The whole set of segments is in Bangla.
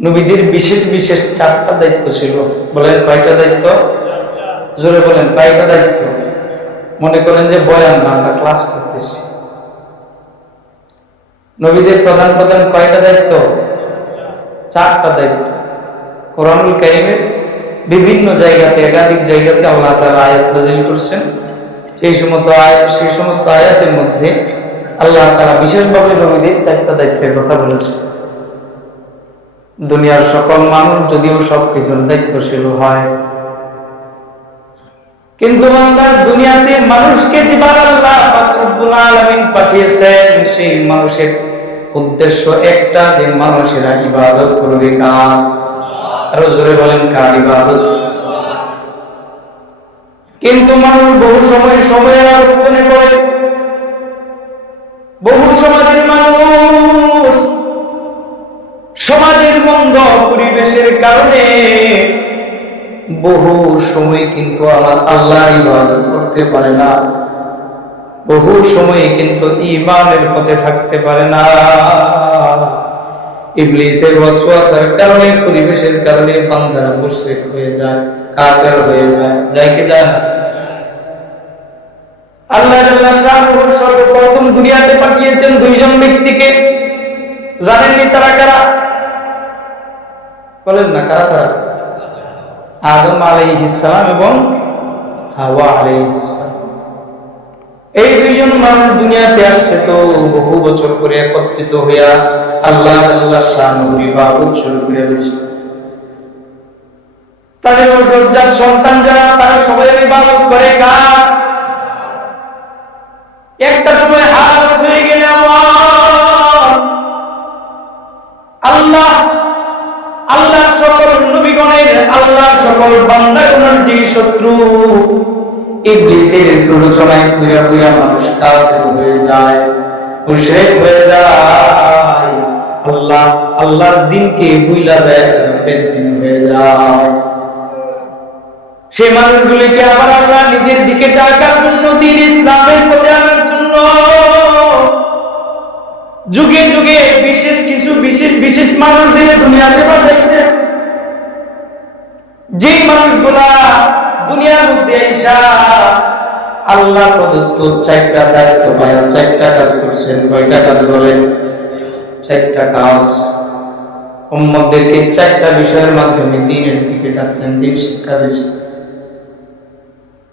নবীদের বিশেষ বিশেষ চারটা দায়িত্ব ছিল। বলেন কয়টা দায়িত্ব? জোরে বলেন, কয়টা দায়িত্ব? মনে করেন যে বয়ান না, আমরা ক্লাস করতেছি। নবীদের প্রধান প্রধান কয়টা দায়িত্ব? চারটা দায়িত্ব। কোরআনুল কারিমের বিভিন্ন জায়গাতে, একাধিক জায়গাতে আল্লাহ তাআলা আয়াত নাযিল করছেন। সেই সমস্ত আয়াত সেই সমস্ত আয়াতের মধ্যে আল্লাহ তাআলা বিশেষভাবে নবীদের চারটা দায়িত্বের কথা বলেছেন। দুনিয়ার সকল মানুষ যদিও সব কিছুর দায়িত্বশীল হয়। কিন্তু দুনিয়াতে মানুষকে যেবার আল্লাহ আলামিন পাঠিয়েছেন। সেই মানুষের উদ্দেশ্য একটা, যে মানুষেরা ইবাদত করবে কার? আরও জোরে বলেন, কার ইবাদত? কিন্তু মানুষ বহু সময় সময়ের আবর্তনে পড়ে। বহু সমাজের মানুষ সমাজের মন্দ পরিবেশের কারণে বহু সময় কিন্তু আমার আল্লাহ ইবাদত করতে পারে না। বহু সময় কিন্তু ইমানের পথে থাকতে পারে না। ইবলিসের ওয়াসওয়াসার কারণে, পরিবেশের কারণে বান্দারা মুশরিক হয়ে যায়, কাফের হয়ে যায় যায় কি যায় না? আল্লাহ জাল্লাহ শাহুর সর্বপ্রথম দুনিয়াতে পাঠিয়েছেন দুইজন ব্যক্তিকে। জানেননি তারা কারা? বলেন না, কারা তারা? আদম আলাইহিসসালাম এবং হাওয়া আলাইহিসসালাম এই দুইজন মানুষ দুনিয়াতে আসছে তো বহু বছর করে একত্রিত হইয়া আল্লাহ আল্লাহ শাহুর ইবাদত শুরু করে দিচ্ছে তাদের রোজার সন্তান যারা, তারা সবাই ইবাদত করে কার? একটা সময় হাত হয়ে গেলে আল্লাহ আল্লাহ সকল নবীগণের আল্লাহ সকল বান্দাগণের যে শত্রু, ইবলিসের প্ররোচনায় পুরা পুরা মানুষ কাফের হয়ে যায়, মুশরিক হয়ে যায়। আল্লাহ, আল্লাহর দিনকে ভুলা যায় বেদিন হয়ে যায়। সেই মানুষগুলিকে আবার আল্লাহ নিজের দিকে ডাকার জন্য, দিন ইসলামের পথে আনার জন্য যুগে যুগে বিশেষ কিছু বিশেষ বিশেষ মানুষদের দুনিয়াতে পাঠাইছে যেই মানুষগুলা দুনিয়ার মধ্যে আইসা আল্লাহ প্রদত্ত চারটা দায়িত্ব পায়। চারটা কাজ করছেন। কয়টা কাজ বলেন? চারটা কাজ। উম্মতদেরকে চারটা বিষয়ের মাধ্যমে দিনের দিকে ডাকছেন, দিন শিক্ষা দিচ্ছেন।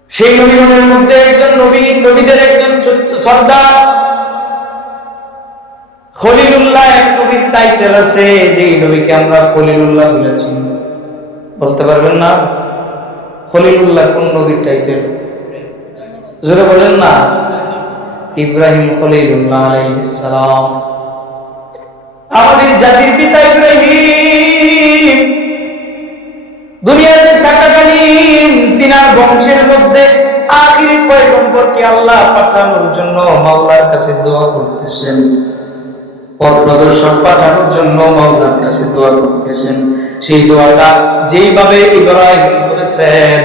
সেই নবীগণের মধ্যে একজন নবী, নবীদের একজন সর্দার। খলিলুল্লাহ এক নবীর টাইটেল আছে, যেই নবীকে আমরা খলিলুল্লাহ বলেছি। বলতে পারবেন না? খলিলুল্লাহ কোন নবীর টাইটেল জোরে বলেন না। ইব্রাহিম খলিলুল্লাহ আলাইহিস সালাম। আমাদের জাতির পিতা ইব্রাহিম। দুনিয়াতে থাকাকালীন তিনার বংশের মধ্যে আখিরি পয়গম্বরকে আল্লাহ পাঠানোর জন্য মাওলার কাছে দোয়া করতেছেন। পথ প্রদর্শক পাঠানোর জন্য মাওলার কাছে দোয়া করতেছেন। সেই দোয়াটা যেইভাবে ইব্রাহিম করেছেন,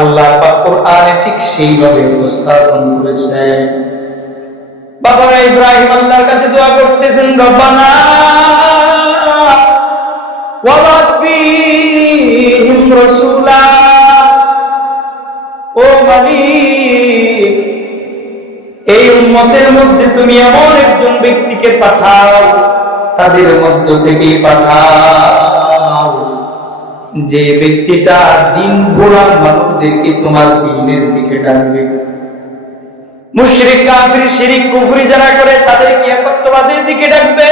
আল্লাহ কোরআনে ঠিক সেইভাবে উপস্থাপন করেছেন। বাবারা, ইব্রাহিম আল্লাহর কাছে দোয়া করতেছেন, রব্বানা ওয়াবাদ ফীহিম রাসূলা ও মালিক এই উম্মতের মধ্যে তুমি এমন একজন ব্যক্তিকে পাঠাও, তাদের মধ্য থেকেই পাঠাও। যে ব্যক্তিটা দিন ভোলা মানুষদেরকে তোমার দিনের দিকে ডাকবে। মুশরিক, কাফির, শিরিক, কুফরি যারা করে তাদেরকে একত্ববাদের দিকে ডাকবে।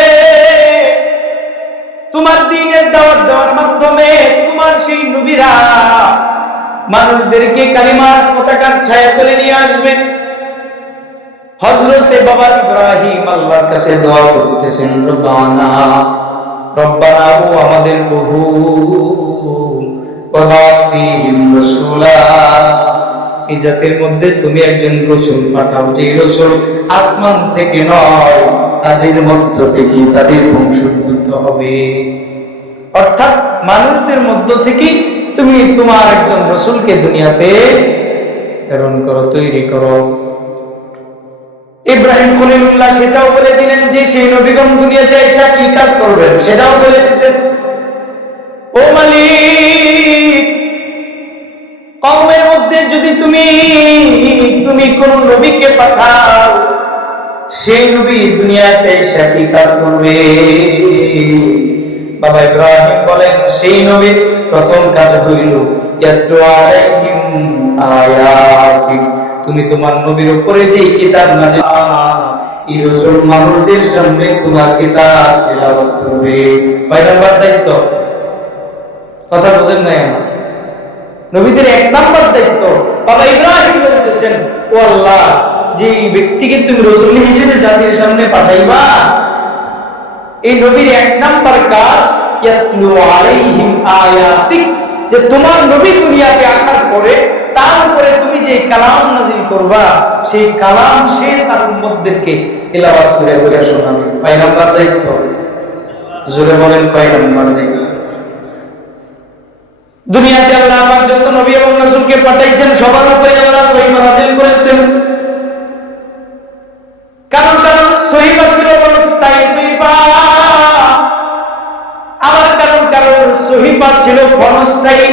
তোমার দিনের দাওয়াত দেওয়ার মাধ্যমে তোমার সেই নবীরা মানুষদেরকে কালিমার পতাকার ছায়া করে নিয়ে আসবেন হজরতে বাবা ইব্রাহিম আল্লাহর কাছে দোয়া করতেছেন, রব্বানা রব্বানা আমাদের রাসূলা এই জাতির মধ্যে তুমি একজন রসুল, পাঠাও যে রসুল আসমান থেকে নয়, তাদের মধ্য থেকে তাদের বংশোদ্ভূত হবে। অর্থাৎ মানুষদের মধ্য থেকে তুমি তোমার একজন রসুলকে দুনিয়াতে প্রেরণ করো, তৈরি করো। ইব্রাহিম খলিলুল্লাহ সেটাও বলে দিলেন যে, সেই নবীগণ দুনিয়াতে এসে কি কাজ করবেন? সেটাও বলে দিছেন কমের মধ্যে যদি তুমি তুমি কোন নবীকে পাঠাও, সেই নবী দুনিয়াতে কাজ করবে। বাবা ইব্রাহিম বলেন, সেই নবীর প্রথম কাজ হইল তুমি তোমার নবীর উপরে যে কিতাব নাজে মানুষদের সামনে তোমার কিতাব করবে। কয় নাম্বার দায়িত্ব কথা বুঝেন নাই আমার। নবীদের এক নাম্বার দায়িত্ব। বাবা ইব্রাহিম বলতেছেন, ও আল্লাহ, যে এই ব্যক্তিকে তুমি রসুল হিসেবে জাতির সামনে পাঠাইবা, এই নবীর এক নাম্বার কাজ যে তোমার নবী দুনিয়াতে আসার পরে তার উপরে তুমি যে কালাম নাজিল করবা, সেই কালাম সে তার উম্মতদেরকে তেলাওয়াত করে করে শোনাবে। কয় নাম্বার দায়িত্ব? জোরে বলেন, কয় নাম্বার দায়িত্ব? দুনিয়াতে আল্লাহ পাক যত নবী এবং রাসূলকে পাঠাইছেন, সবার উপরে আল্লাহ সহিমা নাযিল করেছেন। কারণ কারণ সহিমা ছিল বড় স্থায়ী সহিফা। আবার কারণ কারণ সহিফা ছিল ক্ষণস্থায়ী।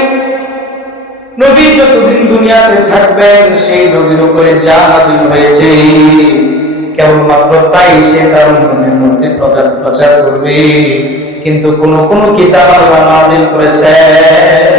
নবী যতদিন দুনিয়াতে থাকবেন, সেই নবীর উপরে যা নাযিল হয়েছে, কেবলমাত্র তাই সে তার উম্মতের মধ্যে প্রচার প্রচার করবে। কিন্তু কোন কোন কিতাব আল্লাহ নাযিল করেছেন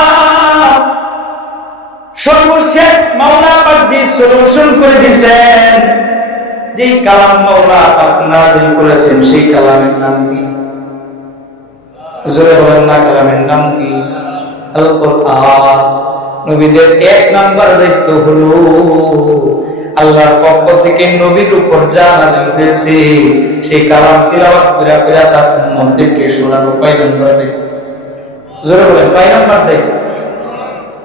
সর্বশেষ মাওলা পাক সলিউশন করে দিয়েছেন। যে কালাম মাওলা পাক নাযিল করেছেন, সেই কালামের নাম কি? জোরে বলেন না, কালামের নাম কি? আল কোরআন নবীদের এক নাম্বার দায়িত্ব হলো আল্লাহর পক্ষ থেকে নবীর উপর যা নাযিল হয়েছে, সেই কালাম তিলাওয়াত করে করে তার উম্মতদেরকে শোনানো কয় নাম্বার দায়িত্ব? জোরে বলেন, কয় নাম্বার দায়িত্ব?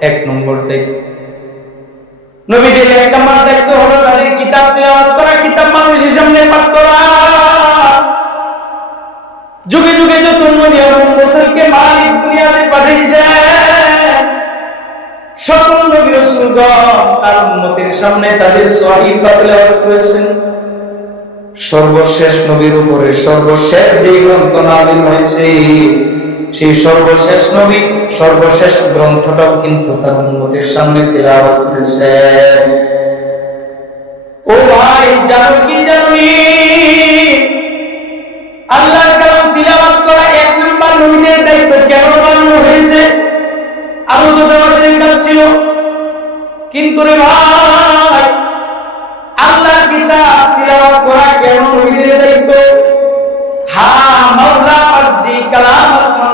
এক নম্বর দায়িত্ব নবীদের এক নম্বর দায়িত্ব হলো, তাদের কিতাব তিলাওয়াত করা, কিতাব মানুষের সামনে পাঠ করা। যুগে যুগে যত নবী এবং রাসূলকে মালিক দুনিয়াতে পাঠিয়েছে, সকল নবী রাসূলগণ তার উম্মতের সামনে তাদের সহিফা তেলাওয়াত করেছেন। সর্বশেষ নবীর উপরে সর্বশেষ যে গ্রন্থ হয়েছে সেই সর্বশেষ নবী, সর্বশেষ গ্রন্থটাও কিন্তু তার উন্মতির সামনে তেলাওয়াত করেছে। ও ভাই, জানো কি জানি? আল্লাহর কালাম তিলাওয়াত করা এক নাম্বার নবীদের দায়িত্ব কেন বানানো হয়েছে? আরও তো আমাদের কাজ ছিল। কিন্তু রে ভাই, আল্লাহর কিতাব তিলাওয়াত করা কেন নবীদের দায়িত্ব? হ্যাঁ মাওলা পাক যে কালাম আসমান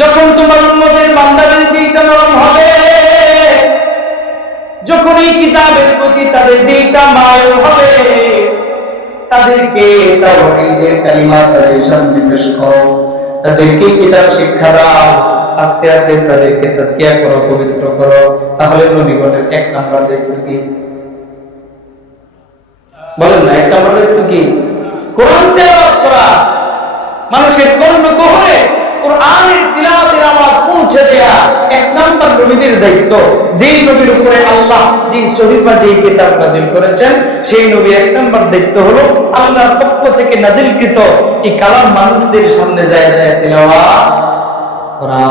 যখন তোমার উম্মতের বান্দাদের দিলটা নরম হবে, যখন এই কিতাবের প্রতি তাদের দিলটা মায়ল হবে, তাদেরকে তাওহীদের কালিমা তাদের সামনে পেশ করো। তাদেরকে কিতাব শিক্ষা দাও। আস্তে আস্তে তাদেরকে তাজকিয়া করো, পবিত্র করো। তাহলে নবীগণের এক নাম্বার দায়িত্ব কি? বলেন না, এক নাম্বার দায়িত্ব কি? কোরআন তেলাওয়াত করা। মানুষের কর্ণ গহরে কোরআনের তিলাওয়াতের আওয়াজ পৌঁছে দেয়া এক নাম্বার নবীদের দায়িত্ব। যেই নবীর উপরে আল্লাহ যে শরীফা যেই কিতাব নাজিল করেছেন, সেই নবী এক নাম্বার দায়িত্ব হলো আল্লাহর পক্ষ থেকে নাজিলকৃত এই কালাম মানুষদের সামনে যায় যায় তিলাওয়াত করা।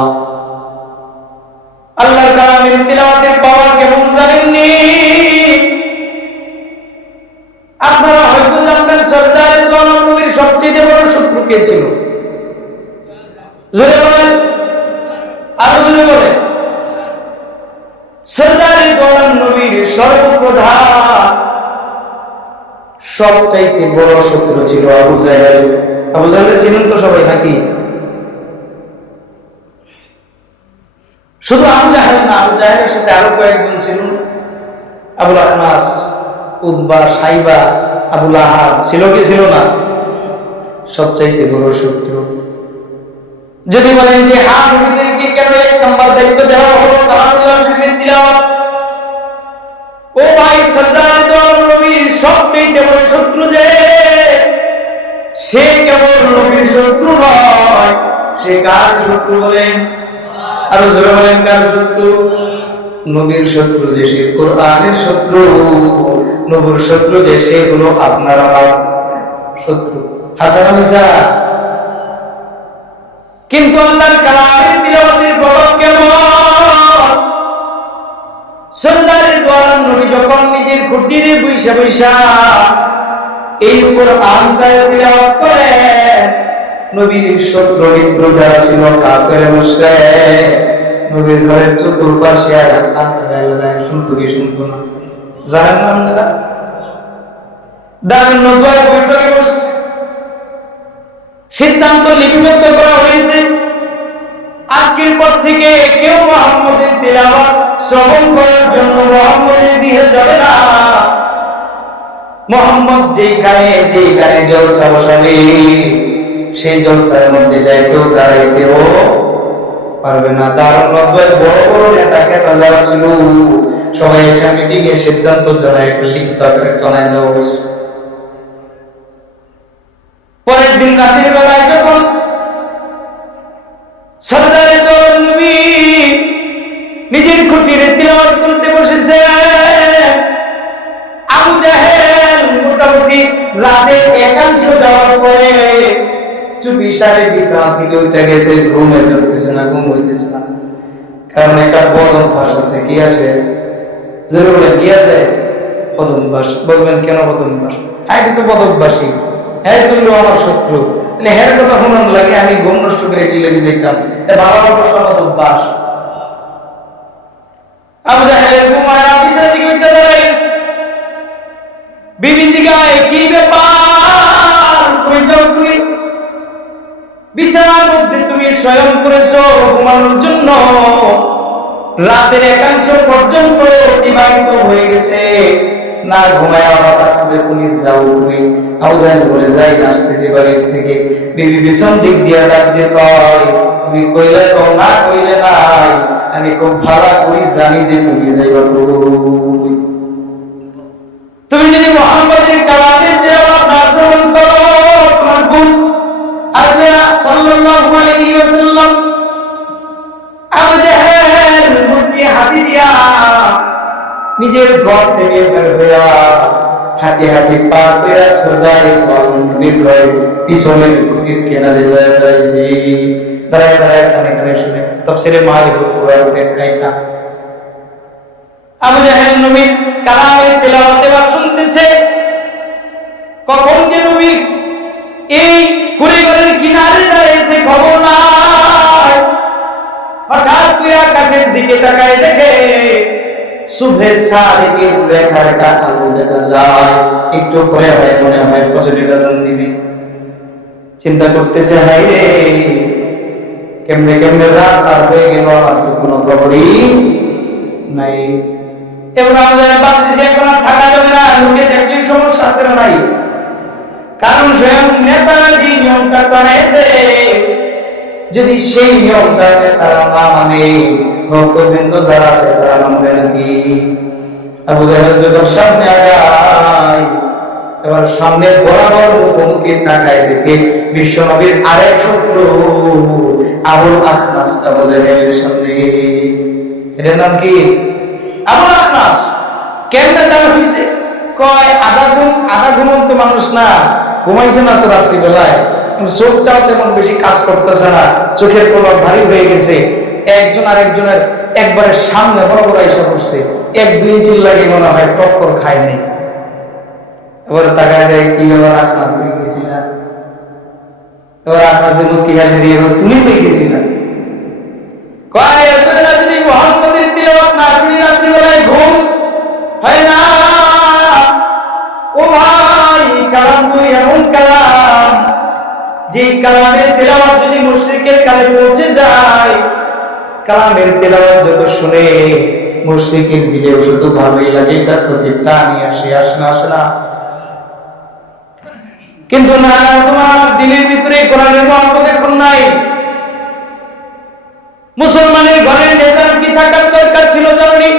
আল্লাহর কালামের তিলাওয়াতের পাওয়ার কেমন জানেননি? আপনারা হয়তো জানবেন সরদার নবীর সবচেয়ে বড় শত্রু কে ছিল? জোরে বলেন। আরও জোরে সবচাইতে বড় শত্রু ছিল আবু জাহেল। আবু জাহেল তো সবাই নাকি? শুধু আবু জাহেল না, আবু জাহেলের সাথে আরও কয়েকজন ছিল আবুল আহনাস উদ্বা সাইবা, আবুল আহাব, ছিল কি ছিল না? সবচাইতে বড় শত্রু যদি বলেন যে হ্যাঁ নবীদেরকে কেন এক নম্বর দায়িত্ব দেওয়া হলো? কালামুল্লাহ শরীফের তিলাওয়াত। ও ভাই, সর্দার নবীর সবচেয়ে বড় শত্রু যে, সে কেবল নবীর শত্রু নয়, সে কার শত্রু বলেন? আরও জোরে বলেন, কার শত্রু? নবীর শত্রু যে সে, কোরআনের শত্রু। নবীর শত্রু যে সে হলো আপনার আমার শত্রু। হাসান আলী কিন্তু আল্লাহর কালামের তিলাওয়াতের বড় কেমন? সরদারে দোয়ার নবী যখন নিজের খুঁটিরে বৈশা বৈশা এই কোরআন তিলাওয়াত করে, নবীর শত্রু মিত্র যারা ছিল কাফের মুশরিক, নবীর ঘরের চতুর্পাশে আর কান্না লাগায় শুনতো কি শুনতো না? জানেন না আপনারা? দারুণ নতুন বৈঠকে বসছে সিদ্ধান্ত লিপিবদ্ধ করা হয়েছে। আজকের পর থেকে কেউ মোহাম্মদের তেলাওয়াত, শ্রবণ করার জন্য মোহাম্মদের দিয়ে যাবে না। মোহাম্মদ যেখানে যেখানে জলসা বসাবে সেই জলসার মধ্যে যায় কেউ দাঁড়াইতেও পারবে না। তার নব্বই বড় বড় নেতা খেতা যারা ছিল, সবাই এসে মিটিং এ সিদ্ধান্ত জানায়, একটা লিখিত আকারে জানায় দেওয়া পরের দিন রাতের বেলায় যখন সরদারে দল নবী নিজের খুঁটিরে তিলাওয়াত করতে বসেছে। আবু জাহেল মোটামুটি রাতে একাংশ যাওয়ার পরে চুপি সারে বিছানা থেকে উঠে গেছে, ঘুমে ধরতেছে না, ঘুম হইতেছে না। কারণ একটা বদ অভ্যাস আছে, কি আছে? জরুরি কি আছে? বদ অভ্যাস বলবেন কেন বদ অভ্যাস আইটি তো বদ অভ্যাসী হ্যাঁ তুইও আমার শত্রু তাহলে হ্যাঁ কথা শোনানো লাগে আমি ঘুম নষ্ট করে কি লেগে যেতাম এ ভালো অভ্যাস? আবু জাহেলের উঠে দাঁড়াইছে বিবি জিগায় কি ব্যাপার? তুমি বিছানার মধ্যে তুমি স্বয়ং করেছ ঘুমানোর জন্য। রাতের একাংশ পর্যন্ত অতিবাহিত হয়ে গেছে। না ঘুমায় হঠাৎ করে তুমি যাও, তুমি আউজান বলে যাই আসতেছি বাড়ির থেকে। বিবি ভীষণ দিক দিয়ে ডাক দিয়ে কয়, তুমি কইলে তো না কইলে নাই, আমি খুব ভালো করি, জানি যে তুমি যাইবা তুমি যদি মোহাম্মদের কালামের তেলাওয়াত করো সাল্লাল্লাহু আলাইহি ওয়াসাল্লাম। আবু জাহেল নিজের ঘর থেকে বের হইয়া হাঁটি হাঁটি পা করে সদাই নবীর ঘরে পিছনের খুঁটির কেনারে যায় দাঁড়াইছি দাঁড়ায় দাঁড়ায় কানে কানে শুনে তফসিরে মালিকুল কুরআন ব্যাখ্যাটা আবু জাহেল তেলাওয়াত শুনতেছে। কখন যে নবী এই কুড়িঘরের কিনারে দাঁড়িয়েছে খবর নাই। হঠাৎ করে আকাশের দিকে তাকায় দেখে চিন্তা করতেছে হাই রে, কেমনে কেমনে রাত পার হয়ে গেল, আর তো কোনো খবরই নাই। এবার আমাদের ভাবতেছি এখন আর থাকা যাবে না লোকে দেখলে সমস্যা আছে নাই? কারণ স্বয়ং নেতা যে নিয়মটা বানাইছে যদি সেই নিয়মটা তারা না মানে ভক্তবৃন্দ যারা আছে, তারা আবু যখন সামনে এবার সামনে বরাবর তাকায় দেখে বিশ্বনবীর আরেক শত্রু, আবুল আহনাস আবু জাহেলের সামনে। এটার নাম কি? আবুল আহনাস কেমনে হয়েছে কয়, আধা ঘুম, আধা ঘুমন্ত মানুষ না, ঘুমাইছে না তো রাত্রিবেলায়। চোখটাও তেমন বেশি কাজ করতেছে না, চোখের পলক ভারী হয়ে গেছে। একজন আরেকজনের একবারে সামনে বড় বড় এসে পড়ছে। এক দুই ইঞ্চি লাগে মনে হয় টক্কর খায় নাই। এবার তাকায় দেয়, কি এবার আসনাস করে গেছি না। এবার আসনাসে মুসকি হাসি দিয়ে, এবার তুমি পেয়ে গেছি না। যদি মোহাম্মদের তিলাওয়াত যে কালামের তেলাওয়াত যদি মুশরিকের কানে পৌঁছে যায় কালামের তেলাওয়াত যত শুনে মুশরিকের দিলে শুধু ভালোই লাগে, তার প্রতি টানি আসে আসে না আসে না। কিন্তু না, তোমার আমার দিলের ভিতরে কোরআনের মহব্বত এখন নাই। মুসলমানের ঘরের নিজাম কি থাকার দরকার ছিল জানি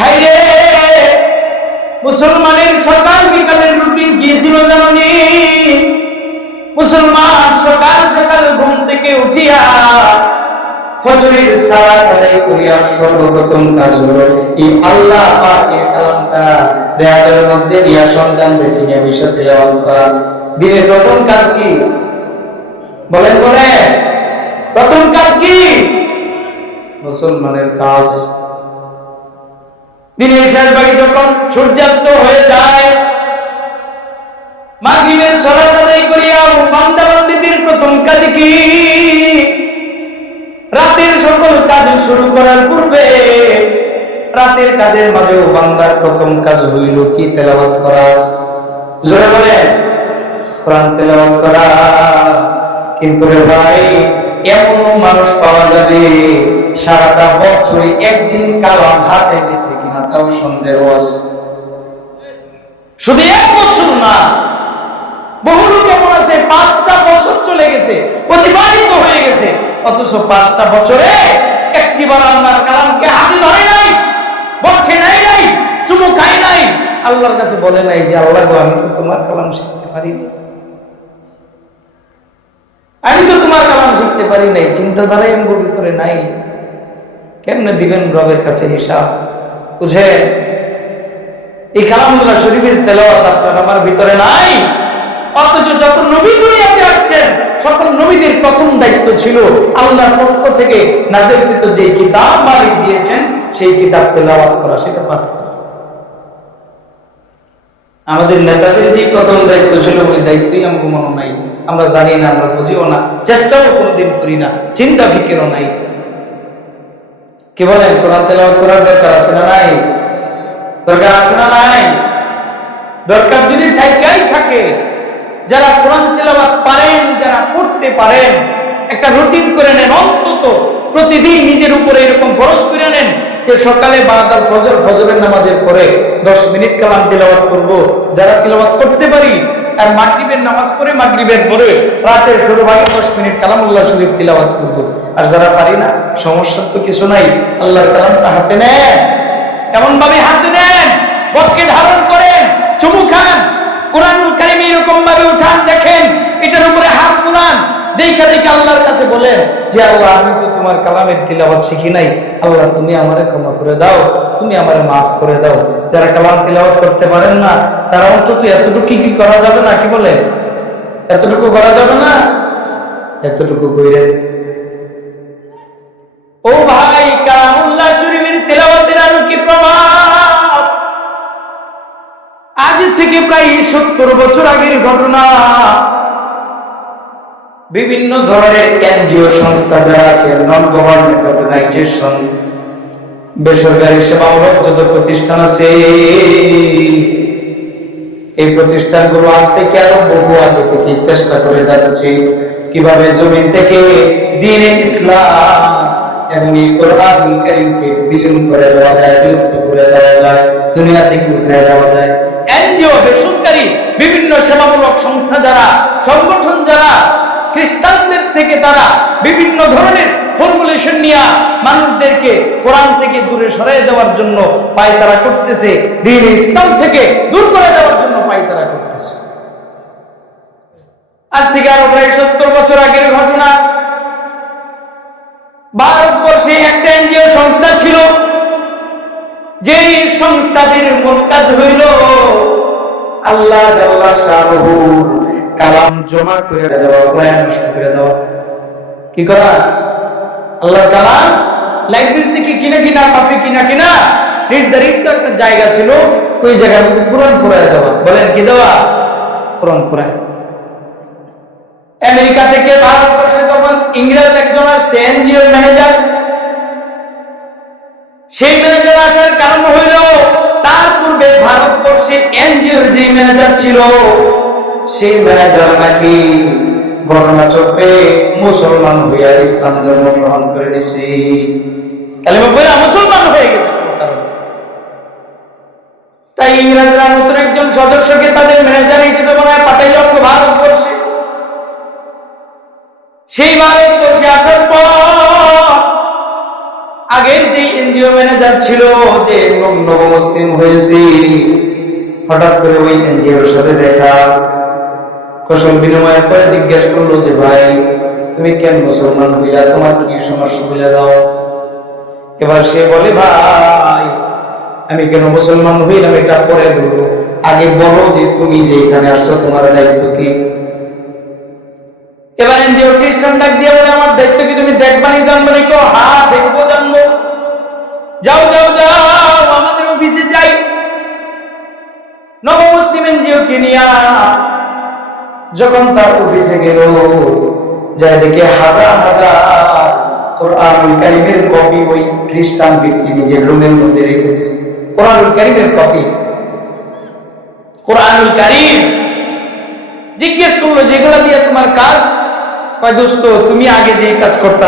হাইরে মুসলমানের সকাল বিকালের রুটিন কি ছিল জানি মুসলমান সকাল সকাল ঘুম থেকে উঠিয়া ফজরের সালাত আদায় করিয়া সর্বপ্রথম কাজ হলো এই আল্লাহ পাকের কালামটা মধ্যে নিয়ে নিয়ে করা। দিনের প্রথম কাজ কি? বলেন বলেন। প্রথম কাজ কি? মুসলমানের কাজ। দিনের শেষ বাড়ি যখন সূর্যাস্ত হয়ে যায়, মাগরিবের সালাত আদায় করিয়া বান্দাবন্দীদের প্রথম কাজ কি? রাতের সকল কাজ শুরু করার পূর্বে রাতের কাজের মাঝেও বান্দার প্রথম কাজ হইল কি তেলাওয়াত করা? জোরে বলে, কোরআন তেলাওয়াত করা। কিন্তু রে ভাই, এমন মানুষ পাওয়া যাবে সারাটা বছরে একদিন কালাম হাতে গেছে কিনা তাও সন্দেহ আছে। শুধু এক বছর না বহু লোক এমন আছে, পাঁচটা বছর চলে গেছে, অতিবাহিত হয়ে গেছে। অথচ পাঁচটা বছরে আল্লাহর কালামকে হাতে ধরে নাই, বক্ষে নাই, চুমু খাই নাই। আল্লাহর কাছে বলে নাই যে, আল্লাহ আমি তো তোমার কালাম শিখতে পারিনি। আমি তো তোমার কালাম শিখতে পারি নাই চিন্তাধারাই ভিতরে নাই। কেমনে দিবেন রবের কাছে হিসাব? বুঝেন? এই কালামুল্লাহ শরীফের তেলাওয়াত আপনার আমার ভিতরে নাই। অথচ যত নবী দুনিয়াতে আসছেন, সকল নবীদের প্রথম দায়িত্ব ছিল আল্লাহর পক্ষ থেকে নাজিলকৃত যে কিতাব মালিক দিয়েছেন, সেই কিতাব তেলাওয়াত করা, সেটা পাঠ করা। আমাদের নেতাদের যে প্রথম দায়িত্ব ছিল, ওই দায়িত্বই আমাকে মনে নাই। আমরা জানি না, আমরা বুঝিও না, চেষ্টাও কোনোদিন করি না, চিন্তা ফিকেরও নাই। কি বলেন, কোরআন তেলাওয়াত করার দরকার আছে না নাই? দরকার আছে না নাই? দরকার যদি থাকে যারা কোরআন তেলাওয়াত পারেন, যারা পড়তে পারেন, একটা রুটিন করে নেন, অন্তত প্রতিদিন নিজের উপরে এরকম ফরজ করে নেন যে সকালে বাদার ফজর, ফজরের নামাজের পরে দশ মিনিট কালাম তেলাওয়াত করব। যারা তেলাওয়াত করতে পারি, আর মাগরিবের নামাজ পড়ে মাগরিবের পরে রাতের শুরু ভাগে দশ মিনিট কালামুল্লাহ শরীফ তিলাওয়াত করব। আর যারা পারি না, সমস্যার তো কিছু নাই, আল্লাহর কালামটা হাতে নেন। এমন ভাবে হাতে নেন? বটকে ধারণ করেন, চুমু খান। কোরআনুল কারিমে এরকম ভাবে এটার উপরে হাত দেখা আল্লাহর কাছে বলেন আমি তোমার কালামের তুমি মাফ করে দাও। যারা কালাম করতে পারেন না, তারা অন্তত এতটুকু কি করা যাবে না? কি বলে? এতটুকু করা যাবে না? এতটুকু ও ভাই কি আজ থেকে প্রায় সত্তর বছর আগের ঘটনা। বিভিন্ন ধরনের এনজিও সংস্থা যারা আছে নন গভর্নমেন্ট অর্গানাইজেশন বেসরকারি সেবামূলক যত প্রতিষ্ঠান আছে, এই প্রতিষ্ঠানগুলো আজ থেকে আরও বহু আগে থেকে চেষ্টা করে যাচ্ছে? কীভাবে জমিন থেকে দিনে ইসলাম এবং এই কোরআন কারীমকে করে দেওয়া যায়, বিলুপ্ত করে দেওয়া যায় দুনিয়া থেকে উঠায় দেওয়া যায়? এনজিও, বেসরকারি, বিভিন্ন সেবামূলক সংস্থা যারা, সংগঠন যারা, খ্রিস্টানদের থেকে তারা বিভিন্ন ধরনের ফর্মুলেশন নিয়ে মানুষদেরকে কোরআন থেকে দূরে সরাই দেওয়ার জন্য পায়তারা করতেছে, দিন ইসলাম থেকে দূর করে দেওয়ার জন্য পায়তারা করতেছে। আজ থেকে আরও প্রায় সত্তর বছর আগের ঘটনা। ভারতবর্ষে একটা এনজিও সংস্থা ছিল যেই সংস্থাদের মূল কাজ হইল আল্লাহ জাল্লা শাহুর কালাম জমা করে দেওয়া, বয়ান নষ্ট করে দেওয়া। কি করা? আল্লাহ কালাম লাইব্রেরি থেকে কিনা কিনা, কপি কিনা কিনা নির্ধারিত একটা জায়গা ছিল, ওই জায়গার মধ্যে কোরআন পুরায় দেওয়া। বলেন কি দেওয়া? কোরআন পুরায় দেওয়া। আমেরিকা থেকে ভারতবর্ষে তখন ইংরেজ একজন আসছে এনজিওর ম্যানেজার সেই ম্যানেজার আসার কারণ হইল, তার পূর্বে ভারতবর্ষে এনজিওর যে ম্যানেজার ছিল, সেই ম্যানেজার নাকি ঘটনা চক্রে মুসলমান হইয়া ইসলাম ধর্ম গ্রহণ করে নিছি। কালিমা মুসলমান হয়ে গেছে তাই ইংরেজরা নতুন একজন সদস্যকে তাদের ম্যানেজার হিসেবে বানায় পাঠাইল ভারতবর্ষে। সেই ভারতবর্ষে আসার পর আগের যে এনজিও ম্যানেজার ছিল যে নবমুসলিম হয়েছে। হঠাৎ করে ওই এনজিওর সাথে দেখা। কৌশল বিনিময় করে জিজ্ঞেস করল যে, ভাই, তুমি কেন মুসলমান হইলা? তোমার কি সমস্যা বলে দাও? এবার সে বলে, ভাই, আমি কেন মুসলমান হইলাম এটা পরে বলব। আগে বলো যে তুমি যে এখানে আসছো, তোমার দায়িত্ব কি? এবার এনজিও খ্রিস্টান ডাক দিয়ে বলে, আমার দায়িত্ব কি? তুমি দেখবানি জানবানি কো হা দেখব জানব যাও যাও যাও, আমাদের অফিসে যাই। নবমুসলিম এনজিও কে নিয়া যখন তার অফিসে গেল যাই দেখে হাজার হাজার কারিমের কপি ওই খ্রিস্টান নিজের কারিমের কপি। জিজ্ঞেস করল, যেগুলা দিয়ে তোমার কাজ কয়, দোস্ত, তুমি আগে যেই কাজ করতা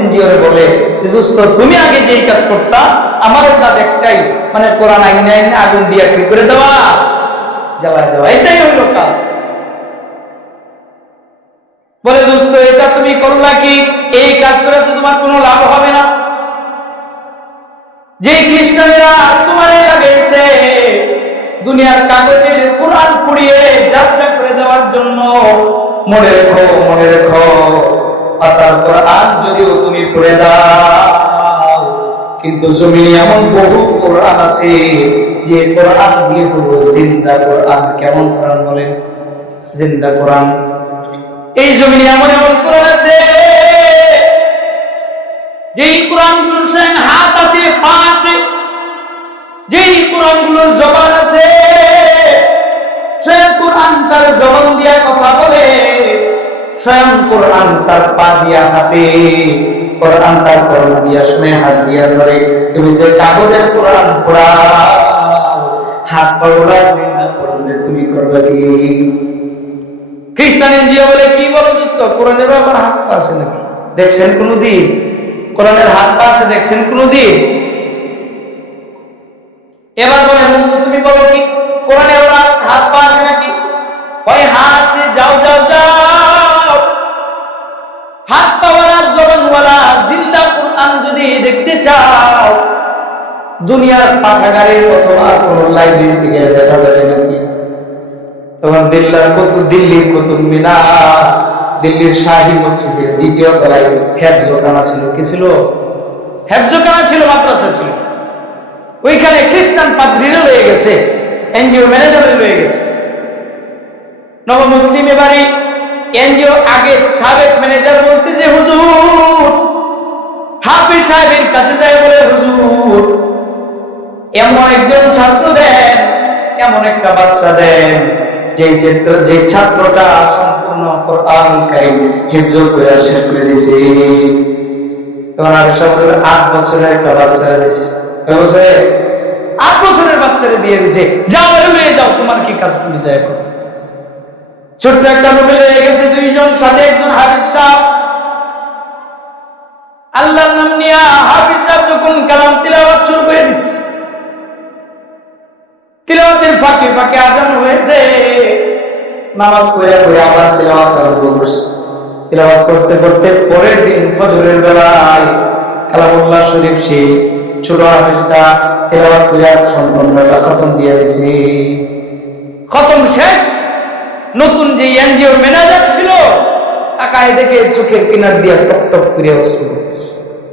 এনজিওরে বলে যে, দোস্ত, তুমি আগে যেই কাজ করতা কাজ একটাই মানে কোরআন আগুন দিয়ে কি করে দেওয়া, জ্বালায় দেওয়া, এটাই হইল কাজ। বলে, দোস্ত, এটা তুমি করলা কি? এই কাজ করে তো তোমার কোনো লাভ হবে না। যে খ্রিস্টানেরা তোমার লাগাইছে দুনিয়ার কাগজের কোরআন পুড়িয়ে যাত্রা করে দেওয়ার জন্য মনে রেখো মনে রেখো। আর তারপর আর যদিও তুমি পড়ে দাও, কিন্তু জমিনে এমন বহু কোরআন আছে যে কোরআন গুলি হলো জিন্দা কোরআন। কেমন কোরআন বলেন? জিন্দা কোরআন। এই জমিনে এমন এমন কোরআন আছে যেই কোরআনগুলোর স্বয়ং হাত আছে, পা আছে, যেই কোরআনগুলোর জবান কোরআন তার জবান দিয়া কথা বলে, স্বয়ং কোরআন তার পা দিয়া হাঁটে। কোরআন তার করোনা দিয়া শুনে হাত দিয়া ধরে, তুমি যে কাগজের কোরআন পড়াও হাত পড়া চিন্তা করলে তুমি করবে কি? খ্রিস্টান এনজিও বলে, কি বলো দোস্ত, কোরআনেরও আবার হাত পা আছে নাকি? দেখছেন কোনদিন কোরআনের হাত পা আছে, দেখছেন কোনদিন এবার বলে তুমি বলো কি, কোরআনে ওরা হাত পা আছে নাকি? কয় আছে যাও যাও যাও। হাত পাওয়ার জবানওয়ালা জিন্দা কোরআন যদি দেখতে চাও, দুনিয়ার পাঠাগারের অথবা কোন লাইব্রেরিতে গেলে দেখা যাবে নাকি? তখন দিল্লার কত দিল্লির কুতুব মিনার, দিল্লির শাহী মসজিদের দ্বিতীয় তলায় হেফজোখানা ছিল। কি ছিল? হেফজোখানা ছিল, মাদ্রাসা ছিল। ওইখানে খ্রিস্টান পাদ্রীরা রয়ে গেছে, এনজিও ম্যানেজারে রয়ে গেছে। নব মুসলিম এবারে এনজিও আগে সাবেক ম্যানেজার বলতেছে, হুজুর, হাফিজ সাহেবের কাছে যায় বলে, হুজুর, এমন একজন ছাত্র দেন, এমন একটা বাচ্চা দেন যে ছাত্র যে ছাত্রটা সম্পূর্ণ কোরআন কারিম হিফজ করে শেষ করে দিছে। তোমার আগে সপ্তাহে আট বছরের একটা বাচ্চা দিছে। আট বছরের বাচ্চারে দিয়ে দিছে। যাও এর যাও, তোমার কি কাজ করে যায় এখন? ছোট্ট একটা রুমে রয়ে গেছে দুইজন, সাথে একজন হাফিজ সাহেব। আল্লাহর নাম নিয়া হাফিজ সাহেব যখন কালাম তিলাওয়াত শুরু করে দিছে। তিলাওয়াতের ফাঁকে ফাঁকে আজান হয়েছে। নামাজ পড়ে পড়ে আবার তিলাওয়াত আরম্ভ করছে। তিলাওয়াত করতে করতে পরের দিন ফজরের বেলায় কালামুল্লাহ শরীফ সেই ছোট হাফিজটা তিলাওয়াত করে সম্পূর্ণটা খতম দিয়ে দিছে। খতম শেষ। নতুন যে এনজিও ম্যানেজার ছিল তাকায় দেখে চোখের কিনার দিয়ে টপ টপ করে পড়তেছে।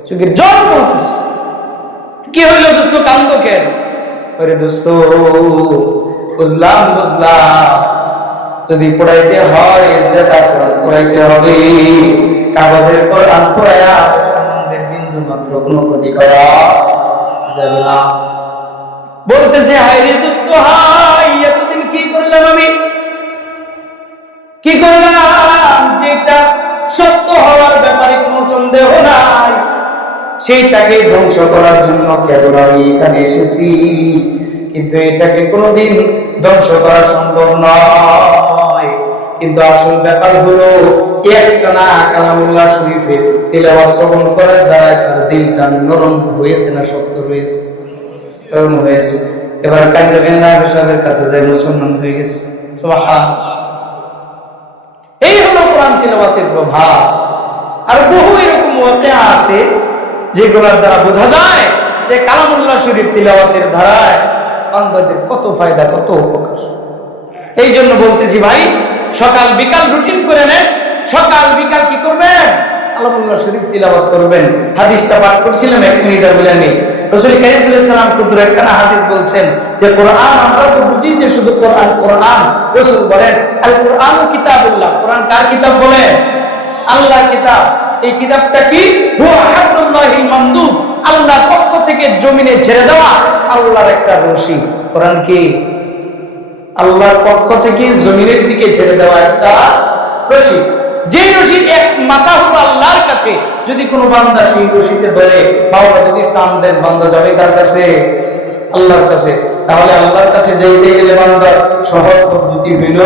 চোখের জল পড়তেছে। কি হইল দোস্ত, কান্দ কেন? ওরে দোস্ত, বুঝলাম বুঝলাম। যদি পড়াইতে হয় সেটা পড়াইতে হবে। কাগজের কোরআন পড়াইয়া সম্বন্ধে বিন্দু মাত্র কোনো ক্ষতি করা যাবে না। বলতেছে হাই রে দোস্ত হাই এতদিন কি করলাম আমি? কি করলাম? যেটা সত্য হওয়ার ব্যাপারে কোনো সন্দেহ নাই। সেইটাকে ধ্বংস করার জন্য কেবল আমি এখানে এসেছি। কিন্তু এটাকে কোনোদিন ধ্বংস করা সম্ভব নয়। কিন্তু আসল ব্যাপার হলো একটা না কালামুল্লাহ শরীফে তিলাওয়াত শ্রবণ করার দ্বারা তার দিলটা নরম হয়েছে না শক্ত হয়েছে? নরম হয়েছে। এবার কান্দে কান্দা সাহেবের কাছে যায় মুসলমান হয়ে গেছে। সুবহানাল্লাহ। কোরআন প্রভাব। আর বহু এরকম আছে, যেগুলোর দ্বারা বোঝা যায় যে কালামুল্লাহ শরীফ তিলাওয়াতের ধারায় বান্দাদের কত ফায়দা, কত উপকার। এই জন্য বলতেছি ভাই, সকাল বিকাল রুটিন করে নেন, সকাল বিকাল কি করবেন? কালামুল্লাহ শরীফ তিলাওয়াত করবেন। হাদিসটা পাঠ করছিলাম এক মিনিট আর ক্ষুদ্র হাদিস বলছেন যে আমরা তো শুধু কোরআন আল কোরআন কিতাবুল্লাহ। কোরআন কার কিতাব বলেন আল্লাহ কিতাব। এই কিতাবটা কি? আল্লাহর পক্ষ থেকে জমিনে ছেড়ে দেওয়া আল্লাহর একটা রশি। কোরআন কি? আল্লাহর পক্ষ থেকে জমিনের দিকে ছেড়ে দেওয়া একটা রশি। যে রশির এক মাথা হলো আল্লাহর কাছে, যদি কোনো বান্দা সেই রশিতে ধরে বাবা যদি টান দেন, বান্দা যাবে কার কাছে? আল্লাহর কাছে। তাহলে আল্লাহর কাছে যাইতে গেলে বান্দার সহজ পদ্ধতি হইল